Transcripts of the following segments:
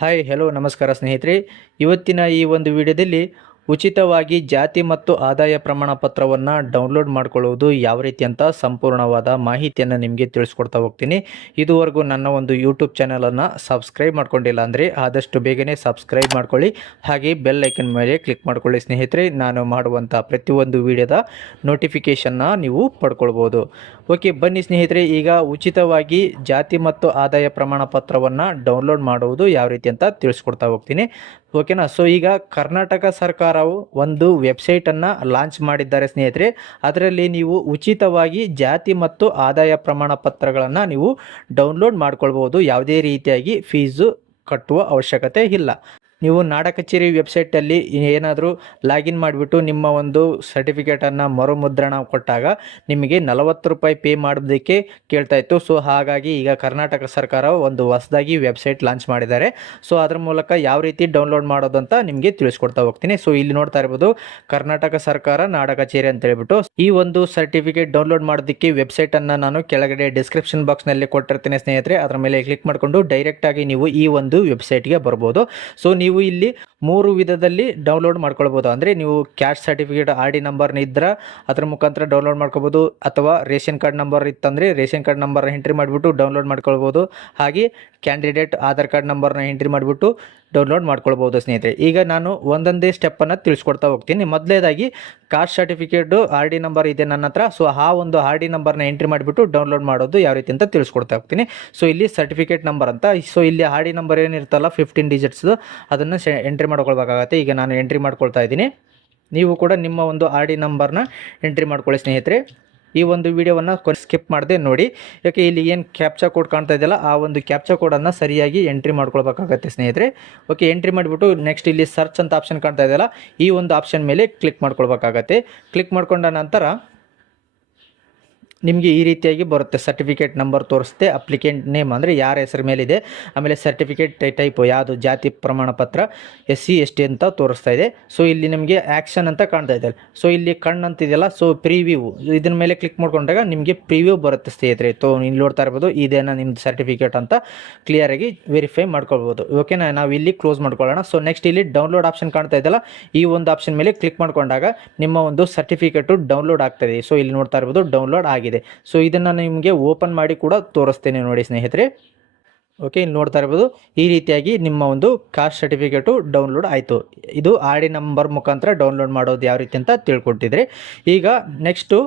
Hi hello ನಮಸ್ಕಾರ ಸ್ನೇಹಿತರೆ. ಇವತ್ತಿನ ಈ ಒಂದು ವಿಡಿಯೋದಲ್ಲಿ ಉಚಿತವಾಗಿ ಜಾತಿ ಮತ್ತು ಆದಾಯ ಪ್ರಮಾಣ ಪತ್ರವನ್ನು ಡೌನ್ಲೋಡ್ ಮಾಡ್ಕೊಳ್ಳುವುದು ಯಾವ ರೀತಿ ಅಂತ ಸಂಪೂರ್ಣವಾದ ಮಾಹಿತಿಯನ್ನು ನಿಮಗೆ ತಿಳಿಸ್ಕೊಡ್ತಾ ಹೋಗ್ತೀನಿ. ಇದುವರೆಗೂ ನನ್ನ ಒಂದು ಯೂಟ್ಯೂಬ್ ಚಾನಲನ್ನು ಸಬ್ಸ್ಕ್ರೈಬ್ ಮಾಡ್ಕೊಂಡಿಲ್ಲ ಅಂದರೆ ಆದಷ್ಟು ಬೇಗನೆ ಸಬ್ಸ್ಕ್ರೈಬ್ ಮಾಡ್ಕೊಳ್ಳಿ, ಹಾಗೆ ಬೆಲ್ ಐಕನ್ ಮೇಲೆ ಕ್ಲಿಕ್ ಮಾಡ್ಕೊಳ್ಳಿ ಸ್ನೇಹಿತರೆ. ನಾನು ಮಾಡುವಂಥ ಪ್ರತಿಯೊಂದು ವಿಡಿಯೋದ ನೋಟಿಫಿಕೇಷನ್ನ ನೀವು ಪಡ್ಕೊಳ್ಬೋದು. ಓಕೆ, ಬನ್ನಿ ಸ್ನೇಹಿತರೆ, ಈಗ ಉಚಿತವಾಗಿ ಜಾತಿ ಮತ್ತು ಆದಾಯ ಪ್ರಮಾಣ ಪತ್ರವನ್ನು ಡೌನ್ಲೋಡ್ ಮಾಡುವುದು ಯಾವ ರೀತಿ ಅಂತ ತಿಳಿಸ್ಕೊಡ್ತಾ ಹೋಗ್ತೀನಿ. ಓಕೆನಾ. ಸೊ ಈಗ ಕರ್ನಾಟಕ ಸರ್ಕಾರವು ಒಂದು ವೆಬ್ಸೈಟನ್ನು ಲಾಂಚ್ ಮಾಡಿದ್ದಾರೆ ಸ್ನೇಹಿತರೆ. ಅದರಲ್ಲಿ ನೀವು ಉಚಿತವಾಗಿ ಜಾತಿ ಮತ್ತು ಆದಾಯ ಪ್ರಮಾಣ ಪತ್ರಗಳನ್ನು ನೀವು ಡೌನ್ಲೋಡ್ ಮಾಡ್ಕೊಳ್ಬೋದು. ಯಾವುದೇ ರೀತಿಯಾಗಿ ಫೀಸು ಕಟ್ಟುವ ಅವಶ್ಯಕತೆ ಇಲ್ಲ. ನೀವು ನಾಡ ಕಚೇರಿ ವೆಬ್ಸೈಟಲ್ಲಿ ಏನಾದರೂ ಲಾಗಿನ್ ಮಾಡಿಬಿಟ್ಟು ನಿಮ್ಮ ಒಂದು ಸರ್ಟಿಫಿಕೇಟನ್ನು ಮರುಮುದ್ರಣ ಕೊಟ್ಟಾಗ ನಿಮಗೆ 40 ರೂಪಾಯಿ ಪೇ ಮಾಡೋದಕ್ಕೆ ಕೇಳ್ತಾ ಇತ್ತು. ಸೊ ಹಾಗಾಗಿ ಈಗ ಕರ್ನಾಟಕ ಸರ್ಕಾರ ಒಂದು ಹೊಸದಾಗಿ ವೆಬ್ಸೈಟ್ ಲಾಂಚ್ ಮಾಡಿದ್ದಾರೆ. ಸೊ ಅದ್ರ ಮೂಲಕ ಯಾವ ರೀತಿ ಡೌನ್ಲೋಡ್ ಮಾಡೋದು ಅಂತ ನಿಮಗೆ ತಿಳಿಸ್ಕೊಡ್ತಾ ಹೋಗ್ತೀನಿ. ಸೊ ಇಲ್ಲಿ ನೋಡ್ತಾ ಇರ್ಬೋದು, ಕರ್ನಾಟಕ ಸರ್ಕಾರ ನಾಡ ಕಚೇರಿ ಅಂತ ಹೇಳ್ಬಿಟ್ಟು ಈ ಒಂದು ಸರ್ಟಿಫಿಕೇಟ್ ಡೌನ್ಲೋಡ್ ಮಾಡೋದಕ್ಕೆ ವೆಬ್ಸೈಟನ್ನು ನಾನು ಕೆಳಗಡೆ ಡಿಸ್ಕ್ರಿಪ್ಷನ್ ಬಾಕ್ಸ್ನಲ್ಲಿ ಕೊಟ್ಟಿರ್ತೀನಿ ಸ್ನೇಹಿತರೆ. ಅದರ ಮೇಲೆ ಕ್ಲಿಕ್ ಮಾಡಿಕೊಂಡು ಡೈರೆಕ್ಟಾಗಿ ನೀವು ಈ ಒಂದು ವೆಬ್ಸೈಟ್ಗೆ ಬರ್ಬೋದು. ಸೊ ನೀವು ಇಲ್ಲಿ 3 ವಿಧದಲ್ಲಿ ಡೌನ್ಲೋಡ್ ಮಾಡ್ಕೊಳ್ಬೋದು. ಅಂದರೆ ನೀವು ಕ್ಯಾಸ್ಟ್ ಸರ್ಟಿಫಿಕೇಟ್ RD ನಂಬರ್ನ ಇದ್ದರೆ ಅದರ ಮುಖಾಂತರ ಡೌನ್ಲೋಡ್ ಮಾಡ್ಕೋಬೋದು, ಅಥವಾ ರೇಷನ್ ಕಾರ್ಡ್ ನಂಬರ್ ಇತ್ತಂದರೆ ರೇಷನ್ ಕಾರ್ಡ್ ನಂಬರ್ನ ಎಂಟ್ರಿ ಮಾಡಿಬಿಟ್ಟು ಡೌನ್ಲೋಡ್ ಮಾಡ್ಕೊಳ್ಬೋದು. ಹಾಗೆ ಕ್ಯಾಂಡಿಡೇಟ್ ಆಧಾರ್ ಕಾರ್ಡ್ ನಂಬರ್ನ ಎಂಟ್ರಿ ಮಾಡಿಬಿಟ್ಟು ಡೌನ್ಲೋಡ್ ಮಾಡ್ಕೊಳ್ಬೋದು ಸ್ನೇಹಿತರೆ. ಈಗ ನಾನು ಒಂದೊಂದೇ ಸ್ಟೆಪ್ಪನ್ನು ತಿಳಿಸ್ಕೊಡ್ತಾ ಹೋಗ್ತೀನಿ. ಮೊದಲನೇದಾಗಿ ಕಾಸ್ಟ್ ಸರ್ಟಿಫಿಕೇಟು RD ನಂಬರ್ ಇದೆ ನನ್ನ ಹತ್ರ. ಸೊ ಆ ಒಂದು RD ನಂಬರ್ನ ಎಂಟ್ರಿ ಮಾಡಿಬಿಟ್ಟು ಡೌನ್ಲೋಡ್ ಮಾಡೋದು ಯಾವ ರೀತಿ ಅಂತ ತಿಳಿಸ್ಕೊಡ್ತಾ ಹೋಗ್ತೀನಿ. ಸೊ ಇಲ್ಲಿ ಸರ್ಟಿಫಿಕೇಟ್ ನಂಬರ್ ಅಂತ, ಸೊ ಇಲ್ಲಿ RD ನಂಬರ್ ಏನಿರುತ್ತಲ್ಲ 15 ಡಿಜಿಟ್ಸ್ದು, ಅದನ್ನು ಎಂಟ್ರಿ ಮಾಡ್ಕೊಳ್ಬೇಕಾಗತ್ತೆ. ಈಗ ನಾನು ಎಂಟ್ರಿ ಮಾಡ್ಕೊಳ್ತಾ ಇದ್ದೀನಿ. ನೀವು ಕೂಡ ನಿಮ್ಮ ಒಂದು RD ನಂಬರ್ನ ಎಂಟ್ರಿ ಮಾಡ್ಕೊಳ್ಳಿ ಸ್ನೇಹಿತರೆ. ಈ ಒಂದು ವಿಡಿಯೋವನ್ನು ಸ್ಕಿಪ್ ಮಾಡದೆ ನೋಡಿ, ಯಾಕೆ ಇಲ್ಲಿ ಏನು ಕ್ಯಾಪ್ಚಾ ಕೋಡ್ ಕಾಣ್ತಾ ಇದೆಯಲ್ಲ, ಆ ಒಂದು ಕ್ಯಾಪ್ಚಾ ಕೋಡನ್ನು ಸರಿಯಾಗಿ ಎಂಟ್ರಿ ಮಾಡ್ಕೊಳ್ಬೇಕಾಗತ್ತೆ ಸ್ನೇಹಿತರೆ. ಓಕೆ, ಎಂಟ್ರಿ ಮಾಡಿಬಿಟ್ಟು ನೆಕ್ಸ್ಟ್ ಇಲ್ಲಿ ಸರ್ಚ್ ಅಂತ ಆಪ್ಷನ್ ಕಾಣ್ತಾ ಇದೆಯಲ್ಲ, ಈ ಒಂದು ಆಪ್ಷನ್ ಮೇಲೆ ಕ್ಲಿಕ್ ಮಾಡ್ಕೊಳ್ಬೇಕಾಗತ್ತೆ. ಕ್ಲಿಕ್ ಮಾಡ್ಕೊಂಡ ನಂತರ ನಿಮಗೆ ಈ ರೀತಿಯಾಗಿ ಬರುತ್ತೆ. ಸರ್ಟಿಫಿಕೇಟ್ ನಂಬರ್ ತೋರಿಸುತ್ತೆ, ಅಪ್ಲಿಕೆಂಟ್ ನೇಮ್ ಅಂದರೆ ಯಾರ ಹೆಸರು ಮೇಲಿದೆ, ಆಮೇಲೆ ಸರ್ಟಿಫಿಕೇಟ್ ಟೈಪು ಯಾವುದು, ಜಾತಿ ಪ್ರಮಾಣ ಪತ್ರ SC ST ಅಂತ ತೋರಿಸ್ತಾ ಇದೆ. ಸೊ ಇಲ್ಲಿ ನಿಮಗೆ ಆ್ಯಕ್ಷನ್ ಅಂತ ಕಾಣ್ತಾ ಇದೆ. ಸೊ ಇಲ್ಲಿ ಕಣ್ಣು ಅಂತಿದೆಯಲ್ಲ, ಸೊ ಪ್ರಿವ್ಯೂ, ಇದನ್ನ ಮೇಲೆ ಕ್ಲಿಕ್ ಮಾಡ್ಕೊಂಡಾಗ ನಿಮಗೆ ಪ್ರಿವ್ಯೂ ಬರುತ್ತೆ ಸ್ನೇಹಿತರೆ. ಸೊ ಇಲ್ಲಿ ನೋಡ್ತಾ ಇರ್ಬೋದು, ಇದೇನ ನಿಮ್ಮದು ಸರ್ಟಿಫಿಕೇಟ್ ಅಂತ ಕ್ಲಿಯರಾಗಿ ವೆರಿಫೈ ಮಾಡ್ಕೊಳ್ಬೋದು. ಓಕೆನಾ, ನಾವು ಇಲ್ಲಿ ಕ್ಲೋಸ್ ಮಾಡ್ಕೊಳ್ಳೋಣ. ಸೊ ನೆಕ್ಸ್ಟ್ ಇಲ್ಲಿ ಡೌನ್ಲೋಡ್ ಆಪ್ಷನ್ ಕಾಣ್ತಾ ಇದೆಯಲ್ಲ, ಈ ಒಂದು ಆಪ್ಷನ್ ಮೇಲೆ ಕ್ಲಿಕ್ ಮಾಡ್ಕೊಂಡಾಗ ನಿಮ್ಮ ಒಂದು ಸರ್ಟಿಫಿಕೇಟು ಡೌನ್ಲೋಡ್ ಆಗ್ತದೆ. ಸೊ ಇಲ್ಲಿ ನೋಡ್ತಾ ಇರ್ಬೋದು, ಡೌನ್ಲೋಡ್ ಆಗಿದೆ. ಸೊ ಇದನ್ನು ನಿಮಗೆ ಓಪನ್ ಮಾಡಿ ಕೂಡ ತೋರಿಸ್ತೇನೆ ನೋಡಿ ಸ್ನೇಹಿತರೆ. ಓಕೆ, ಇಲ್ಲಿ ನೋಡ್ತಾ ಇರ್ಬೋದು, ಈ ರೀತಿಯಾಗಿ ನಿಮ್ಮ ಒಂದು ಕಾಸ್ಟ್ ಸರ್ಟಿಫಿಕೇಟು ಡೌನ್ಲೋಡ್ ಆಯಿತು. ಇದು RD ನಂಬರ್ ಮುಖಾಂತರ ಡೌನ್ಲೋಡ್ ಮಾಡೋದು ಯಾವ ರೀತಿ ಅಂತ ತಿಳ್ಕೊಟ್ಟಿದ್ರೆ. ಈಗ ನೆಕ್ಸ್ಟು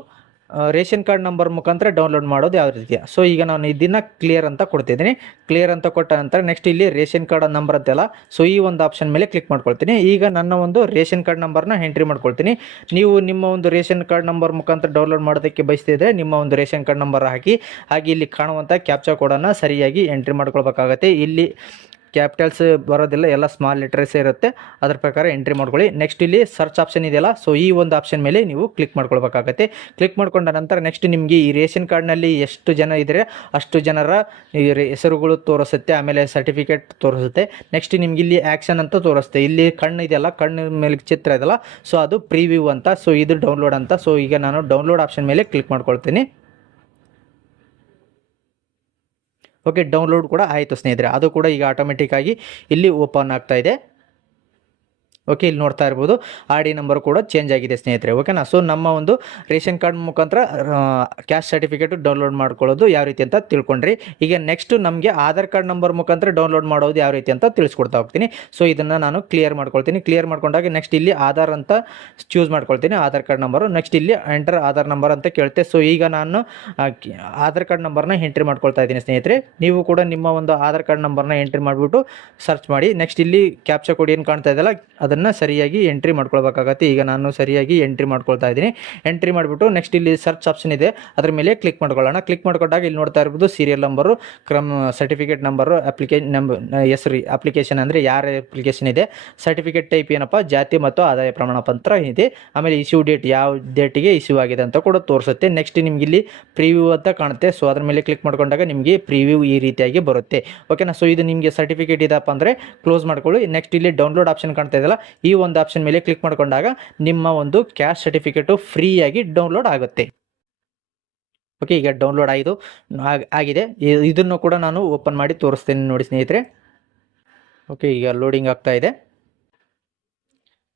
ರೇಷನ್ ಕಾರ್ಡ್ ನಂಬರ್ ಮುಖಾಂತರ ಡೌನ್ಲೋಡ್ ಮಾಡೋದು ಯಾವ ರೀತಿ. ಸೊ ಈಗ ನಾನು ಇದನ್ನು ಕ್ಲಿಯರ್ ಅಂತ ಕೊಡ್ತಿದ್ದೀನಿ. ಕ್ಲಿಯರ್ ಅಂತ ಕೊಟ್ಟ ನಂತರ ನೆಕ್ಸ್ಟ್ ಇಲ್ಲಿ ರೇಷನ್ ಕಾರ್ಡ್ ನಂಬರ್ ಅಂತೆಲ್ಲ, ಸೊ ಈ ಒಂದು ಆಪ್ಷನ್ ಮೇಲೆ ಕ್ಲಿಕ್ ಮಾಡ್ಕೊಳ್ತೀನಿ. ಈಗ ನನ್ನ ಒಂದು ರೇಷನ್ ಕಾರ್ಡ್ ನಂಬರ್ನ ಎಂಟ್ರಿ ಮಾಡ್ಕೊಳ್ತೀನಿ. ನೀವು ನಿಮ್ಮ ಒಂದು ರೇಷನ್ ಕಾರ್ಡ್ ನಂಬರ್ ಮುಖಾಂತರ ಡೌನ್ಲೋಡ್ ಮಾಡೋದಕ್ಕೆ ಬಯಸ್ತಿದ್ರೆ ನಿಮ್ಮ ಒಂದು ರೇಷನ್ ಕಾರ್ಡ್ ನಂಬರ್ ಹಾಕಿ, ಹಾಗೆ ಇಲ್ಲಿ ಕಾಣುವಂಥ ಕ್ಯಾಪ್ಚಾ ಕೋಡನ್ನು ಸರಿಯಾಗಿ ಎಂಟ್ರಿ ಮಾಡ್ಕೊಳ್ಬೇಕಾಗತ್ತೆ. ಇಲ್ಲಿ ಕ್ಯಾಪಿಟಲ್ಸ್ ಬರೋದಿಲ್ಲ, ಎಲ್ಲ ಸ್ಮಾಲ್ ಲೆಟರ್ಸ್ ಇರುತ್ತೆ, ಅದರ ಪ್ರಕಾರ ಎಂಟ್ರಿ ಮಾಡ್ಕೊಳ್ಳಿ. ನೆಕ್ಸ್ಟ್ ಇಲ್ಲಿ ಸರ್ಚ್ ಆಪ್ಷನ್ ಇದೆಯಲ್ಲ, ಸೊ ಈ ಒಂದು ಆಪ್ಷನ್ ಮೇಲೆ ನೀವು ಕ್ಲಿಕ್ ಮಾಡ್ಕೊಳ್ಬೇಕಾಗತ್ತೆ. ಕ್ಲಿಕ್ ಮಾಡ್ಕೊಂಡ ನಂತರ ನೆಕ್ಸ್ಟ್ ನಿಮಗೆ ಈ ರೇಷನ್ ಕಾರ್ಡ್ನಲ್ಲಿ ಎಷ್ಟು ಜನ ಇದ್ದರೆ ಅಷ್ಟು ಜನರ ಹೆಸರುಗಳು ತೋರಿಸುತ್ತೆ, ಆಮೇಲೆ ಸರ್ಟಿಫಿಕೇಟ್ ತೋರಿಸುತ್ತೆ. ನೆಕ್ಸ್ಟ್ ನಿಮ್ಗೆ ಇಲ್ಲಿ ಆ್ಯಕ್ಷನ್ ಅಂತ ತೋರಿಸುತ್ತೆ. ಇಲ್ಲಿ ಕಣ್ಣು ಇದೆಯಲ್ಲ, ಕಣ್ಣು ಮೇಲೆ ಚಿತ್ರ ಇದೆಯಲ್ಲ, ಸೊ ಅದು ಪ್ರಿವ್ಯೂ ಅಂತ, ಸೊ ಇದು ಡೌನ್ಲೋಡ್ ಅಂತ. ಸೊ ಈಗ ನಾನು ಡೌನ್ಲೋಡ್ ಆಪ್ಷನ್ ಮೇಲೆ ಕ್ಲಿಕ್ ಮಾಡ್ಕೊಳ್ತೀನಿ. ಓಕೆ, ಡೌನ್ಲೋಡ್ ಕೂಡ ಆಯಿತು ಸ್ನೇಹಿತರೆ. ಅದು ಕೂಡ ಈಗ ಆಟೋಮೆಟಿಕ್ಕಾಗಿ ಇಲ್ಲಿ ಓಪನ್ ಆಗ್ತಾ ಇದೆ. ಓಕೆ, ಇಲ್ಲಿ ನೋಡ್ತಾ ಇರ್ಬೋದು, RD ನಂಬರ್ ಕೂಡ ಚೇಂಜ್ ಆಗಿದೆ ಸ್ನೇಹಿತರೆ. ಓಕೆನಾ. ಸೊ ನಮ್ಮ ಒಂದು ರೇಷನ್ ಕಾರ್ಡ್ ಮುಖಾಂತರ ಕ್ಯಾಸ್ಟ್ ಸರ್ಟಿಫಿಕೇಟು ಡೌನ್ಲೋಡ್ ಮಾಡ್ಕೊಳ್ಳೋದು ಯಾವ ರೀತಿ ಅಂತ ತಿಳ್ಕೊಂಡ್ರಿ. ಈಗ ನೆಕ್ಸ್ಟ್ ನಮಗೆ ಆಧಾರ್ ಕಾರ್ಡ್ ನಂಬರ್ ಮುಖಾಂತರ ಡೌನ್ಲೋಡ್ ಮಾಡೋದು ಯಾವ ರೀತಿ ಅಂತ ತಿಳಿಸ್ಕೊಡ್ತಾ ಹೋಗ್ತೀನಿ. ಸೊ ಇದನ್ನು ನಾನು ಕ್ಲಿಯರ್ ಮಾಡ್ಕೊಳ್ತೀನಿ. ಕ್ಲಿಯರ್ ಮಾಡ್ಕೊಂಡಾಗ ನೆಕ್ಸ್ಟ್ ಇಲ್ಲಿ ಆಧಾರ್ ಅಂತ ಚೂಸ್ ಮಾಡ್ಕೊಳ್ತೀನಿ, ಆಧಾರ್ ಕಾರ್ಡ್ ನಂಬರು. ನೆಕ್ಸ್ಟ್ ಇಲ್ಲಿ ಎಂಟರ್ ಆಧಾರ್ ನಂಬರ್ ಅಂತ ಕೇಳುತ್ತೆ. ಸೊ ಈಗ ನಾನು ಆಧಾರ್ ಕಾರ್ಡ್ ನಂಬರ್ನ ಎಂಟ್ರಿ ಮಾಡ್ಕೊಳ್ತಾ ಇದ್ದೀನಿ ಸ್ನೇಹಿತರೆ. ನೀವು ಕೂಡ ನಿಮ್ಮ ಒಂದು ಆಧಾರ್ ಕಾರ್ಡ್ ನಂಬರ್ನ ಎಂಟ್ರಿ ಮಾಡಿಬಿಟ್ಟು ಸರ್ಚ್ ಮಾಡಿ. ನೆಕ್ಸ್ಟ್ ಇಲ್ಲಿ ಕ್ಯಾಪ್ಚಾ ಕೋಡ್ ಏನು ಕಾಣ್ತಾ ಇದೆಯಲ್ಲ, ಅದನ್ನು ಸರಿಯಾಗಿ ಎಂಟ್ರಿ ಮಾಡ್ಕೊಳ್ಬೇಕಾಗತ್ತೆ. ಈಗ ನಾನು ಸರಿಯಾಗಿ ಎಂಟ್ರಿ ಮಾಡ್ಕೊಳ್ತಾ ಇದ್ದೀನಿ. ಎಂಟ್ರಿ ಮಾಡಿಬಿಟ್ಟು ನೆಕ್ಸ್ಟ್ ಇಲ್ಲಿ ಸರ್ಚ್ ಆಪ್ಷನ್ ಇದೆ, ಅದರ ಮೇಲೆ ಕ್ಲಿಕ್ ಮಾಡ್ಕೊಳ್ಳೋಣ. ಕ್ಲಿಕ್ ಮಾಡ್ಕೊಂಡಾಗ ಇಲ್ಲಿ ನೋಡ್ತಾ ಇರ್ಬೋದು, ಸೀರಿಯಲ್ ನಂಬರು, ಸರ್ಟಿಫಿಕೇಟ್ ನಂಬರು, ಹೆಸರು, ಅಪ್ಲಿಕೇಶನ್ ಅಂದರೆ ಯಾರ ಅಪ್ಲಿಕೇಶನ್ ಇದೆ, ಸರ್ಟಿಫಿಕೇಟ್ ಟೈಪ್ ಏನಪ್ಪ, ಜಾತಿ ಮತ್ತು ಆದಾಯ ಪ್ರಮಾಣ ಪತ್ರ ಇದೆ, ಆಮೇಲೆ ಇಶ್ಯೂ ಡೇಟ್, ಯಾವ ಡೇಟಿಗೆ ಇಶ್ಯೂ ಆಗಿದೆ ಅಂತ ಕೂಡ ತೋರಿಸುತ್ತೆ. ನೆಕ್ಸ್ಟ್ ನಿಮ್ಗೆ ಇಲ್ಲಿ ಪ್ರಿವ್ಯೂ ಅಂತ ಕಾಣುತ್ತೆ. ಸೊ ಅದ್ರ ಮೇಲೆ ಕ್ಲಿಕ್ ಮಾಡ್ಕೊಂಡಾಗ ನಿಮಗೆ ಪ್ರಿವ್ಯೂ ಈ ರೀತಿಯಾಗಿ ಬರುತ್ತೆ. ಓಕೆನಾ. ಸೊ ಇದು ನಿಮಗೆ ಸರ್ಟಿಫಿಕೇಟ್ ಇದಪ್ಪ ಅಂದರೆ ಕ್ಲೋಸ್ ಮಾಡ್ಕೊಳ್ಳಿ. ನೆಕ್ಸ್ಟ್ ಇಲ್ಲಿ ಡೌನ್ಲೋಡ್ ಆಪ್ಷನ್ ಕಾಣ್ತಾ ಇದೆಯಲ್ಲ, ಈ ಒಂದು ಆಪ್ಷನ್ ಮೇಲೆ ಕ್ಲಿಕ್ ಮಾಡ್ಕೊಂಡಾಗ ನಿಮ್ಮ ಒಂದು ಕ್ಯಾಸ್ಟ್ ಸರ್ಟಿಫಿಕೇಟು ಫ್ರೀಯಾಗಿ ಡೌನ್ಲೋಡ್ ಆಗುತ್ತೆ. ಓಕೆ, ಈಗ ಡೌನ್ಲೋಡ್ ಆಗಿದೆ. ಇದನ್ನು ಕೂಡ ನಾನು ಓಪನ್ ಮಾಡಿ ತೋರಿಸ್ತೇನೆ ನೋಡಿ ಸ್ನೇಹಿತರೆ. ಓಕೆ, ಈಗ ಲೋಡಿಂಗ್ ಆಗ್ತಾ ಇದೆ.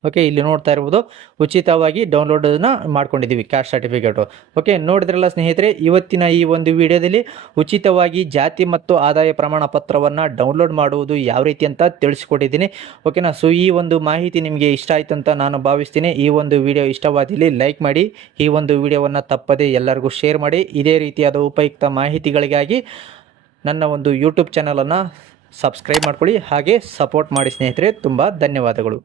ಓಕೆ, ಇಲ್ಲಿ ನೋಡ್ತಾ ಇರ್ಬೋದು ಉಚಿತವಾಗಿ ಡೌನ್ಲೋಡನ್ನು ಮಾಡ್ಕೊಂಡಿದ್ದೀವಿ ಕ್ಯಾಸ್ಟ್ ಸರ್ಟಿಫಿಕೇಟು. ಓಕೆ, ನೋಡಿದ್ರಲ್ಲ ಸ್ನೇಹಿತರೆ, ಇವತ್ತಿನ ಈ ಒಂದು ವಿಡಿಯೋದಲ್ಲಿ ಉಚಿತವಾಗಿ ಜಾತಿ ಮತ್ತು ಆದಾಯ ಪ್ರಮಾಣ ಪತ್ರವನ್ನು ಡೌನ್ಲೋಡ್ ಮಾಡುವುದು ಯಾವ ರೀತಿ ಅಂತ ತಿಳಿಸ್ಕೊಟ್ಟಿದ್ದೀನಿ. ಓಕೆನಾ. ಸೊ ಈ ಒಂದು ಮಾಹಿತಿ ನಿಮಗೆ ಇಷ್ಟ ಆಯ್ತು ಅಂತ ನಾನು ಭಾವಿಸ್ತೀನಿ. ಈ ಒಂದು ವಿಡಿಯೋ ಇಷ್ಟವಾದಲ್ಲಿ ಲೈಕ್ ಮಾಡಿ, ಈ ಒಂದು ವಿಡಿಯೋವನ್ನು ತಪ್ಪದೇ ಎಲ್ಲರಿಗೂ ಶೇರ್ ಮಾಡಿ. ಇದೇ ರೀತಿಯಾದ ಉಪಯುಕ್ತ ಮಾಹಿತಿಗಳಿಗಾಗಿ ನನ್ನ ಒಂದು ಯೂಟ್ಯೂಬ್ ಚಾನಲನ್ನು ಸಬ್ಸ್ಕ್ರೈಬ್ ಮಾಡ್ಕೊಳ್ಳಿ, ಹಾಗೆ ಸಪೋರ್ಟ್ ಮಾಡಿ ಸ್ನೇಹಿತರೆ. ತುಂಬ ಧನ್ಯವಾದಗಳು.